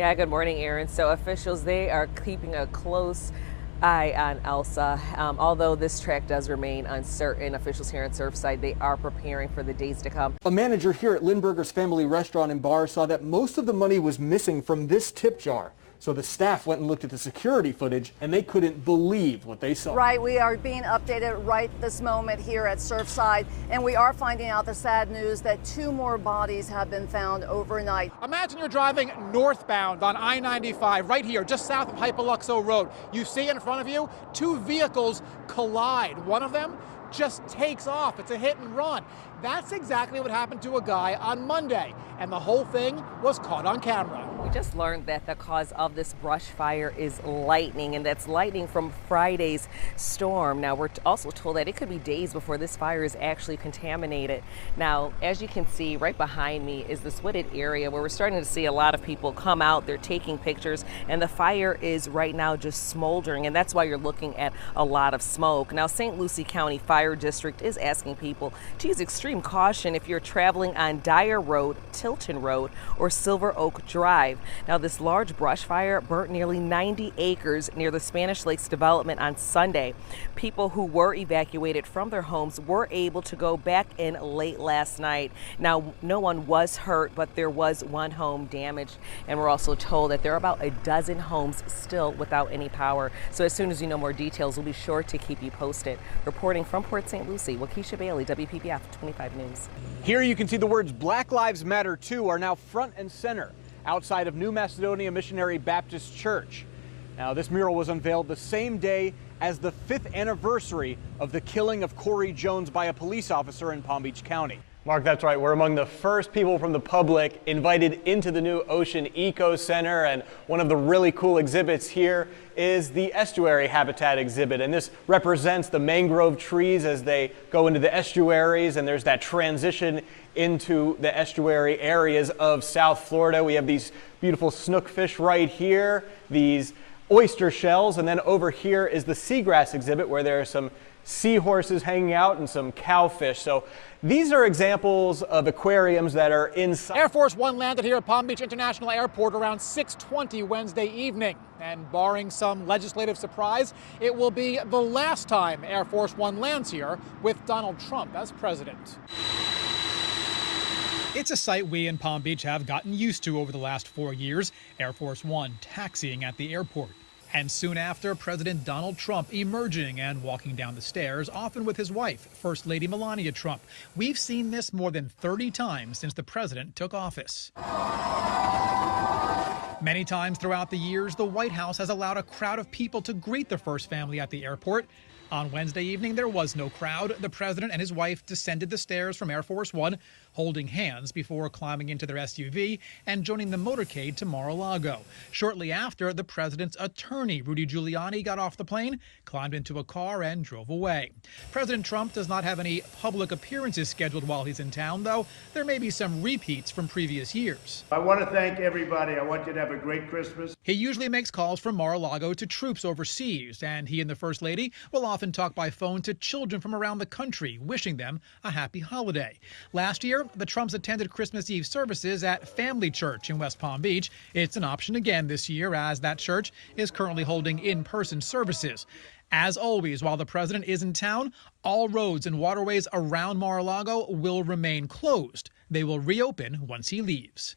Yeah, good morning, Aaron. So officials, they are keeping a close eye on Elsa. Although this track does remain uncertain, officials here in Surfside, they are preparing for the days to come. A manager here at Lindberger's Family Restaurant and Bar saw that most of the money was missing from this tip jar. So the staff went and looked at the security footage, and they couldn't believe what they saw. Right, we are being updated right this moment here at Surfside, and we are finding out the sad news that 2 more bodies have been found overnight. Imagine you're driving northbound on I-95 right here, just south of Hypoluxo Road. You see in front of you 2 vehicles collide. One of them just takes off. It's a hit and run. That's exactly what happened to a guy on Monday, and the whole thing was caught on camera. We just learned that the cause of this brush fire is lightning, and that's lightning from Friday's storm. Now, we're also told that it could be days before this fire is actually contaminated. Now, as you can see, right behind me is this wooded area where we're starting to see a lot of people come out. They're taking pictures, and the fire is right now just smoldering, and that's why you're looking at a lot of smoke. Now, St. Lucie County Fire District is asking people to use extreme caution if you're traveling on Dyer Road, Tilton Road, or Silver Oak Drive. Now, this large brush fire burnt nearly 90 acres near the Spanish Lakes development on Sunday. People who were evacuated from their homes were able to go back in late last night. Now, no one was hurt, but there was 1 home damaged, and we're also told that there are about a dozen homes still without any power. So as soon as you know more details, we'll be sure to keep you posted. Reporting from Port St. Lucie, Waukesha Bailey, WPBF 25 News. Here you can see the words Black Lives Matter too are now front and center outside of New Macedonia Missionary Baptist Church. Now, this mural was unveiled the same day as the 5th anniversary of the killing of Corey Jones by a police officer in Palm Beach County. Mark, that's right. We're among the first people from the public invited into the new Ocean Eco Center, and one of the really cool exhibits here is the estuary habitat exhibit, and this represents the mangrove trees as they go into the estuaries, and there's that transition into the estuary areas of South Florida. We have these beautiful snookfish right here, these oyster shells, and then over here is the seagrass exhibit where there are some seahorses hanging out and some cowfish. So these are examples of aquariums that are inside. Air Force One landed here at Palm Beach International Airport around 6:20 Wednesday evening. And barring some legislative surprise, it will be the last time Air Force One lands here with Donald Trump as president. It's a sight we in Palm Beach have gotten used to over the last 4 years, Air Force One taxiing at the airport. And soon after, President Donald Trump emerging and walking down the stairs, often with his wife, First Lady Melania Trump. We've seen this more than 30 times since the president took office. Many times throughout the years, the White House has allowed a crowd of people to greet the first family at the airport. On Wednesday evening, there was no crowd. The president and his wife descended the stairs from Air Force One, holding hands before climbing into their SUV and joining the motorcade to Mar-a-Lago. Shortly after, the president's attorney, Rudy Giuliani, got off the plane, climbed into a car, and drove away. President Trump does not have any public appearances scheduled while he's in town, though there may be some repeats from previous years. I want to thank everybody. I want you to have a great Christmas. He usually makes calls from Mar-a-Lago to troops overseas, and he and the First Lady will often talk by phone to children from around the country, wishing them a happy holiday. Last year, the Trumps attended Christmas Eve services at Family Church in West Palm Beach. It's an option again this year, as that church is currently holding in-person services. As always, while the president is in town, all roads and waterways around Mar-a-Lago will remain closed. They will reopen once he leaves.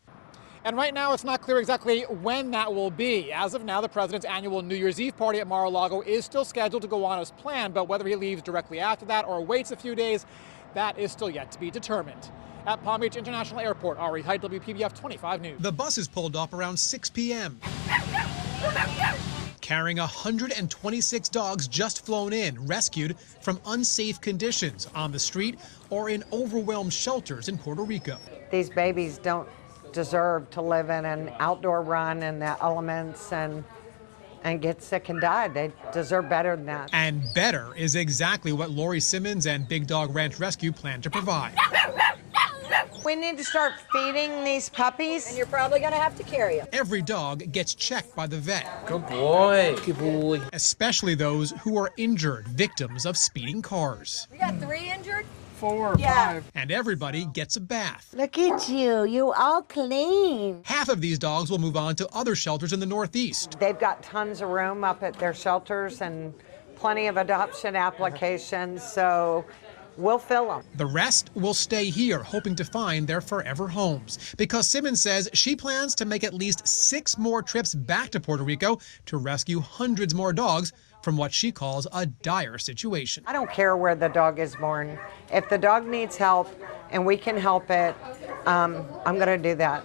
And right now, it's not clear exactly when that will be. As of now, the president's annual New Year's Eve party at Mar-a-Lago is still scheduled to go on as planned, but whether he leaves directly after that or waits a few days, that is still yet to be determined. At Palm Beach International Airport, Ari Height, WPBF 25 News. The buses pulled up around 6 p.m. carrying 126 dogs just flown in, rescued from unsafe conditions on the street or in overwhelmed shelters in Puerto Rico. These babies don't deserve to live in an outdoor run in the elements and get sick and die. They deserve better than that. And better is exactly what Lori Simmons and Big Dog Ranch Rescue plan to provide. We need to start feeding these puppies. And you're probably going to have to carry them. Every dog gets checked by the vet. Good boy. Good boy. Especially those who are injured, victims of speeding cars. We got 3 injured. 4 or 5. And everybody gets a bath. Look at you. You all clean. Half of these dogs will move on to other shelters in the Northeast. They've got tons of room up at their shelters and plenty of adoption applications, so we'll fill them. The rest will stay here, hoping to find their forever homes. Because Simmons says she plans to make at least 6 more trips back to Puerto Rico to rescue hundreds more dogs from what she calls a dire situation. I don't care where the dog is born. If the dog needs help and we can help it, I'm going to do that.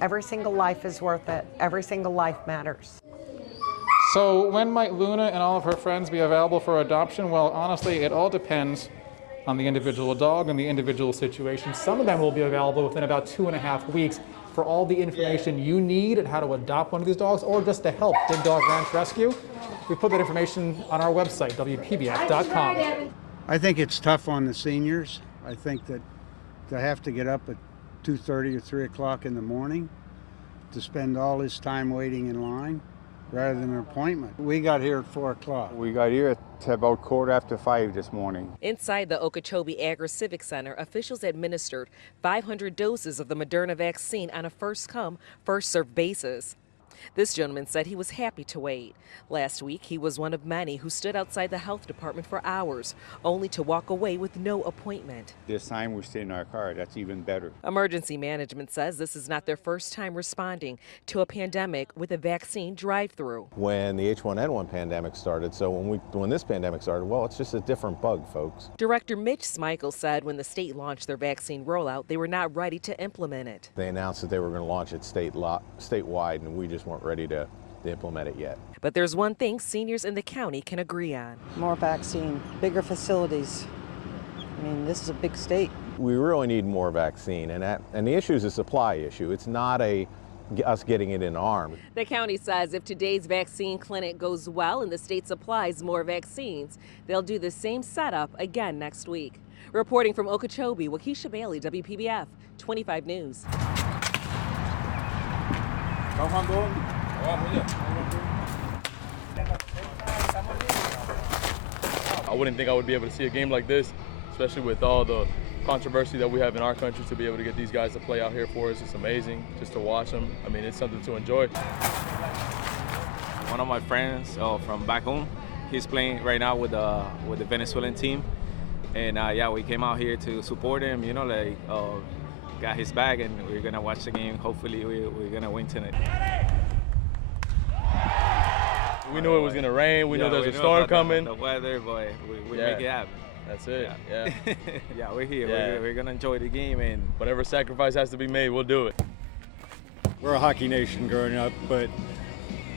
Every single life is worth it. Every single life matters. So when might Luna and all of her friends be available for adoption? Well, honestly, it all depends on the individual dog and the individual situation. Some of them will be available within about 2.5 weeks. For all the information you need on how to adopt one of these dogs or just to help Big Dog Ranch Rescue, we put that information on our website, WPBF.com. I think it's tough on the seniors. I think that to have to get up at 2:30 or 3 o'clock in the morning to spend all his time waiting in line rather than an appointment. We got here at 4 o'clock. We got here at about 5:15 this morning. Inside the Okeechobee Agri-Civic Center, officials administered 500 doses of the Moderna vaccine on a first-come, first-served basis. This gentleman said he was happy to wait. Last week, he was one of many who stood outside the health department for hours, only to walk away with no appointment. This time we stay in our car. That's even better. Emergency management says this is not their first time responding to a pandemic with a vaccine drive-through. When the H1N1 pandemic started, so when this pandemic started, well, it's just a different bug, folks. Director Mitch Smichael said when the state launched their vaccine rollout, they were not ready to implement it. They announced that they were going to launch it statewide, and we just weren't ready to implement it yet. But there's one thing seniors in the county can agree on. More vaccine, bigger facilities. I mean, this is a big state. We really need more vaccine, and the issue is a supply issue. It's not us getting it in arms. The county says if today's vaccine clinic goes well and the state supplies more vaccines, they'll do the same setup again next week. Reporting from Okeechobee, Waukesha Bailey, WPBF 25 News. I wouldn't think I would be able to see a game like this, especially with all the controversy that we have in our country. To be able to get these guys to play out here for us, it's amazing just to watch them. I mean, it's something to enjoy. One of my friends from back home, he's playing right now with the Venezuelan team, and yeah, we came out here to support him. You know, like got his back, and we're gonna watch the game. Hopefully, we're gonna win tonight. We knew it was gonna rain. We knew there was a storm coming. The weather, but we make it happen. That's it. Yeah. Yeah, we're here. Yeah. We're gonna enjoy the game, and whatever sacrifice has to be made, we'll do it. We're a hockey nation growing up, but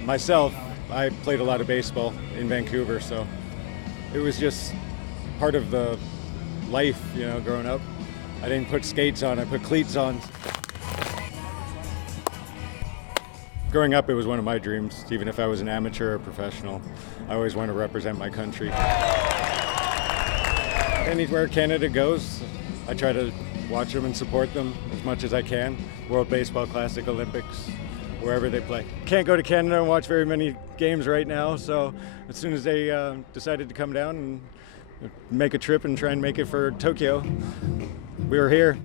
myself, I played a lot of baseball in Vancouver, so it was just part of the life, you know, growing up. I didn't put skates on, I put cleats on. Growing up, it was one of my dreams, even if I was an amateur or professional. I always wanted to represent my country. Anywhere Canada goes, I try to watch them and support them as much as I can. World Baseball Classic, Olympics, wherever they play. Can't go to Canada and watch very many games right now, so as soon as they decided to come down and make a trip and try and make it for Tokyo, we were here.